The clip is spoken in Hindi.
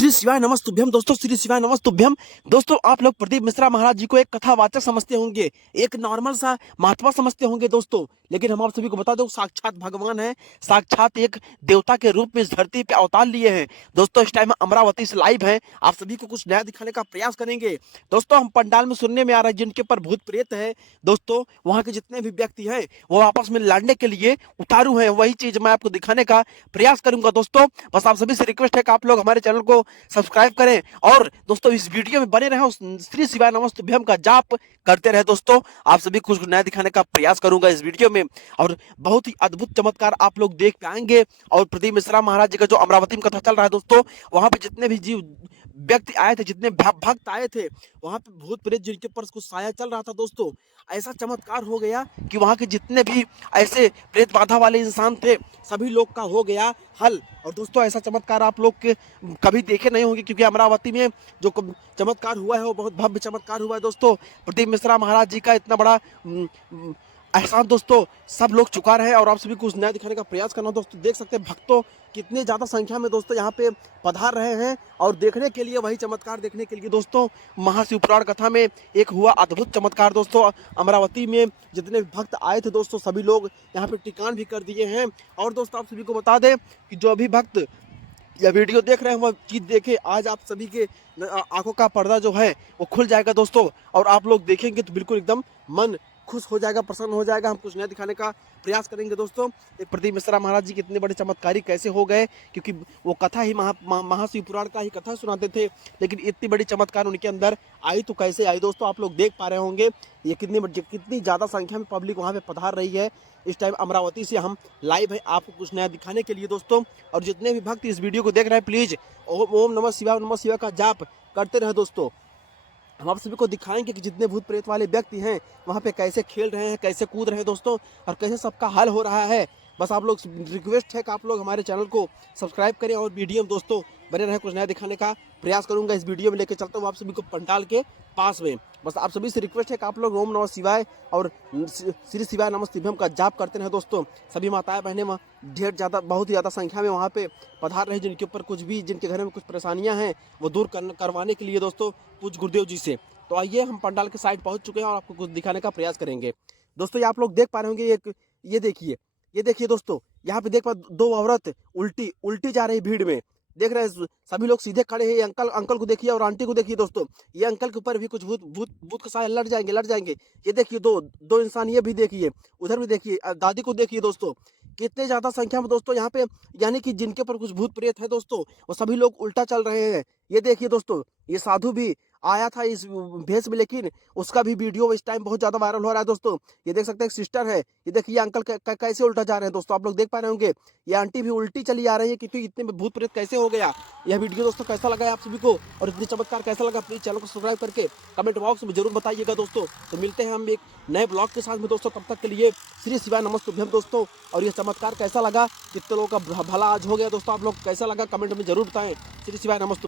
श्री शिवाय नमस्तुभ्यम दोस्तों, श्री शिवाय नमस्तुभ्यम दोस्तों। आप लोग प्रदीप मिश्रा महाराज जी को एक कथावाचक समझते होंगे, एक नॉर्मल सा महात्मा समझते होंगे दोस्तों, लेकिन हम आप सभी को बता दो साक्षात भगवान है, साक्षात एक देवता के रूप में इस धरती पे अवतार लिए हैं दोस्तों। इस टाइम अमरावती से लाइव है, आप सभी को कुछ नया दिखाने का प्रयास करेंगे दोस्तों। हम पंडाल में सुनने में आ रहा है जिनके ऊपर भूत प्रेत है दोस्तों, वहां के जितने भी व्यक्ति हैं वो आपस में लड़ने के लिए उतारू हैं, वही चीज मैं आपको दिखाने का प्रयास करूंगा दोस्तों। बस आप सभी से रिक्वेस्ट है कि आप लोग हमारे चैनल को सब्सक्राइब करें और दोस्तों इस वीडियो में बने रहे, श्री शिवाय नमस्तुभ्यम का जाप करते रहे दोस्तों। आप सभी कुछ नया दिखाने का प्रयास करूंगा इस वीडियो में और बहुत ही अद्भुत चमत्कार आप लोग देख पाएंगे। और प्रदीप मिश्रा महाराज जी का जो अमरावती में कथा चल रहा है दोस्तों, वहां पे जितने भी जीव व्यक्ति आए थे, जितने भक्त आए थे, वहां पे भूत प्रेत जिनके ऊपर कुछ साया चल रहा था दोस्तों, ऐसा चमत्कार हो गया कि वहां के जितने भी ऐसे प्रेत बाधा वाले इंसान थे सभी लोग का हो गया हल। और दोस्तों ऐसा चमत्कार आप लोग के कभी देखे नहीं होंगे, क्योंकि अमरावती में जो चमत्कार हुआ है वो बहुत भव्य चमत्कार हुआ है दोस्तों। प्रदीप मिश्रा महाराज जी का इतना बड़ा एहसान दोस्तों सब लोग चुका रहे हैं और आप सभी को नया दिखाने का प्रयास करना दोस्तों। देख सकते हैं भक्तों कितने ज़्यादा संख्या में दोस्तों यहाँ पे पधार रहे हैं और देखने के लिए, वही चमत्कार देखने के लिए दोस्तों। महाशिवपुराण कथा में एक हुआ अद्भुत चमत्कार दोस्तों, अमरावती में जितने भक्त आए थे दोस्तों सभी लोग यहाँ पे टिकान भी कर दिए हैं। और दोस्तों आप सभी को बता दें कि जो अभी भक्त यह वीडियो देख रहे हैं वह चीज़ देखे, आज आप सभी के आंखों का पर्दा जो है वो खुल जाएगा दोस्तों, और आप लोग देखेंगे तो बिल्कुल एकदम मन खुश हो जाएगा, प्रसन्न हो जाएगा। हम कुछ नया दिखाने का प्रयास करेंगे दोस्तों। एक प्रदीप मिश्रा महाराज जी कितने बड़े चमत्कारी कैसे हो गए, क्योंकि वो कथा ही महाशिवपुराण का ही कथा सुनाते थे, लेकिन इतनी बड़ी चमत्कार उनके अंदर आई तो कैसे आई दोस्तों। आप लोग देख पा रहे होंगे ये कितनी ज़्यादा संख्या में पब्लिक वहाँ पे पधार रही है। इस टाइम अमरावती से हम लाइव है आपको कुछ नया दिखाने के लिए दोस्तों। और जितने भी भक्त इस वीडियो को देख रहे हैं प्लीज़ ओम नमः शिवाय का जाप करते रहे दोस्तों। हम आप सभी को दिखाएंगे कि जितने भूत प्रेत वाले व्यक्ति हैं वहाँ पे कैसे खेल रहे हैं, कैसे कूद रहे हैं दोस्तों, और कैसे सबका हल हो रहा है। बस आप लोग रिक्वेस्ट है कि आप लोग हमारे चैनल को सब्सक्राइब करें और वीडियो में दोस्तों बने रहे, कुछ नया दिखाने का प्रयास करूंगा। इस वीडियो में लेकर चलता हूँ आप सभी को पंडाल के पास में। बस आप सभी से रिक्वेस्ट है कि आप लोग ओम नमः शिवाय और श्री शिवाय नमस्तुभ्यम का जाप करते रहे दोस्तों। सभी माताएं बहनें ढेर ज़्यादा बहुत ही ज़्यादा संख्या में वहाँ पे पधार रहे, जिनके ऊपर कुछ भी जिनके घर में कुछ परेशानियाँ हैं वो दूर करवाने के लिए दोस्तों पूज्य गुरुदेव जी से। तो आइए हम पंडाल के साइड पहुँच चुके हैं और आपको कुछ दिखाने का प्रयास करेंगे दोस्तों। ये आप लोग देख पा रहे होंगे, ये देखिए दोस्तों, यहाँ पे देख पा दो औरत उल्टी जा रही भीड़ में, देख रहे हैं सभी लोग सीधे खड़े हैं। अंकल को देखिए और आंटी को देखिए दोस्तों, ये अंकल के ऊपर भी कुछ भूत का साया लड़ जाएंगे। ये देखिए दो इंसान, ये भी देखिए, उधर भी देखिए, दादी को देखिए दोस्तों, कितने ज्यादा संख्या में दोस्तों यहाँ पे, यानी कि जिनके ऊपर कुछ भूत प्रेत है दोस्तों वो सभी लोग उल्टा चल रहे हैं। ये देखिए दोस्तों, ये साधु भी आया था इस भेष में, लेकिन उसका भी वीडियो इस टाइम बहुत ज्यादा वायरल हो रहा है दोस्तों। ये देख सकते हैं एक सिस्टर है, ये देखिए अंकल कैसे उल्टा जा रहे हैं दोस्तों, आप लोग देख पा रहे होंगे। ये आंटी भी उल्टी चली आ रही है, क्योंकि इतने में भूत प्रेत कैसे हो गया। यह वीडियो दोस्तों कैसा लगा है आप सभी को और इतनी चमत्कार कैसा लगा, प्लीज चैनल को सब्सक्राइब करके कमेंट बॉक्स में जरूर बताइएगा दोस्तों। तो मिलते हैं हम एक नए ब्लॉग के साथ में दोस्तों, तब तक के लिए श्री शिवाय नमस्तुभ्यम दोस्तों। और ये चमत्कार कैसा लगा, कितने लोगों का भला आज हो गया दोस्तों, आप लोग कैसा लगा कमेंट में जरूर बताएं। श्री शिवाय नमस्तुभ्यम।